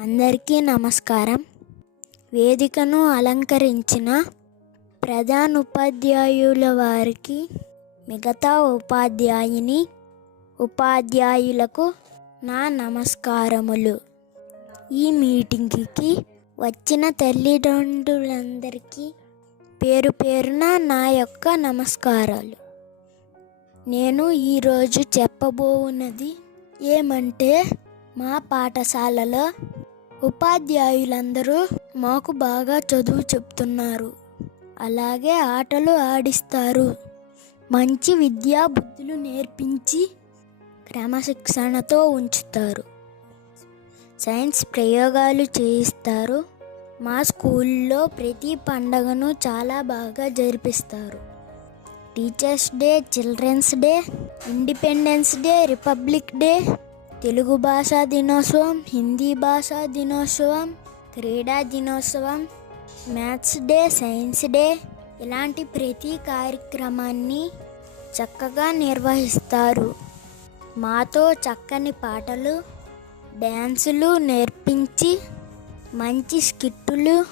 అందరికీ నమస్కారం. వేదికను అలంకరించిన ప్రధాన ఉపాధ్యాయుల వారికి మిగతా ఉపాధ్యాయుని ఉపాధ్యాయులకు నా నమస్కారములు. ఈ మీటింగ్కి వచ్చిన తల్లిదండ్రులందరికీ పేరు పేరున నా యొక్క నమస్కారాలు. నేను ఈరోజు చెప్పబోవున్నది ఏమంటే మా పాఠశాలలో ఉపాధ్యాయులందరూ మాకు బాగా చదువు చెప్తున్నారు. అలాగే ఆటలు ఆడిస్తారు. మంచి విద్యా బుద్ధులు నేర్పించి క్రమశిక్షణతో ఉంచుతారు. సైన్స్ ప్రయోగాలు చేయిస్తారు. మా స్కూల్లో ప్రతి పండగను చాలా బాగా జరిపిస్తారు. Teachers day children's day independence day republic day Telugu భాషా దినోత్సవం హిందీ భాషా దినోత్సవం క్రీడా దినోత్సవం మ్యాథ్స్ డే సైన్స్ డే ఇలాంటి ప్రతి కార్యక్రమాన్ని చక్కగా నిర్వహిస్తారు. మాతో చక్కని పాటలు డ్యాన్సులు నేర్పించి మంచి స్కిట్టులు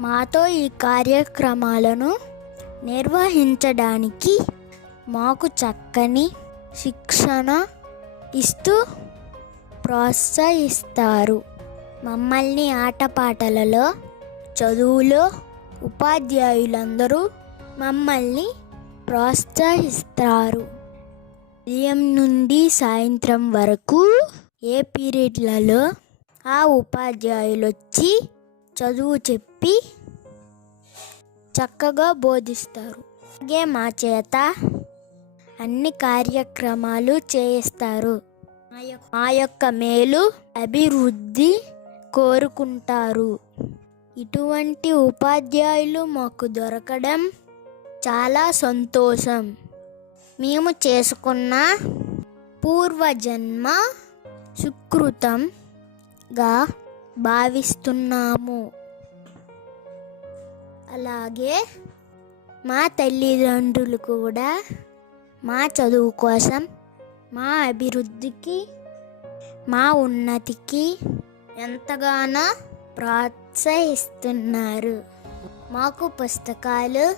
మాతో ఈ కార్యక్రమాలను నిర్వహించడానికి మాకు చక్కని శిక్షణ ఇస్తూ ప్రోత్సహిస్తారు. మమ్మల్ని ఆటపాటలలో చదువులో ఉపాధ్యాయులందరూ మమ్మల్ని ప్రోత్సహిస్తారు. ఉదయం నుండి సాయంత్రం వరకు ఏ పీరియడ్లలో ఆ ఉపాధ్యాయులు వచ్చి చదువు చెప్పి చక్కగా బోధిస్తారు. అలాగే మా చేత అన్ని కార్యక్రమాలు చేయిస్తారు. మా యొక్క- యొక్క మేలు అభివృద్ధి కోరుకుంటారు. ఇటువంటి ఉపాధ్యాయులు మాకు దొరకడం చాలా సంతోషం. మేము చేసుకున్న పూర్వజన్మ సుకృతంగా భావిస్తున్నాము. అలాగే మా తల్లిదండ్రులు కూడా మా చదువు కోసం మా అభివృద్ధికి మా ఉన్నతికి ఎంతగానో ప్రోత్సహిస్తున్నారు. మాకు పుస్తకాలు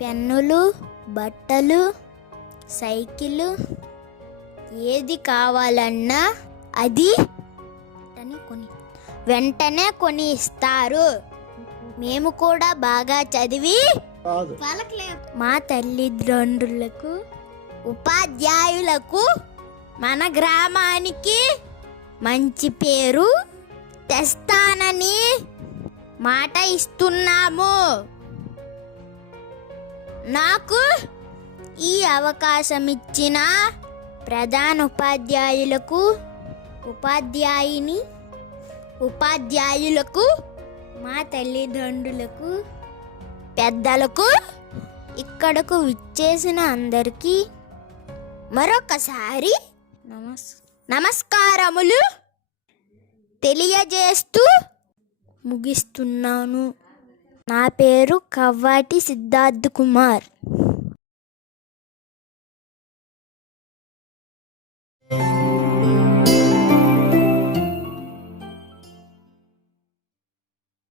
పెన్నులు బట్టలు సైకిలు ఏది కావాలన్నా అది కొని వెంటనే కొని ఇస్తారు. మేము కూడా బాగా చదివి మా తల్లిదండ్రులకు ఉపాధ్యాయులకు మన గ్రామానికి మంచి పేరు తెస్తానని మాట ఇస్తున్నాము. నాకు ఈ అవకాశం ఇచ్చిన ప్రధాన ఉపాధ్యాయులకు ఉపాధ్యాయుని ఉపాధ్యాయులకు మా తల్లిదండ్రులకు పెద్దలకు ఇక్కడకు విచ్చేసిన అందరికీ మరొకసారి నమస్ నమస్కారములు తెలియజేస్తూ ముగిస్తున్నాను. నా పేరు కవ్వాటి సిద్ధార్థ్ కుమార్.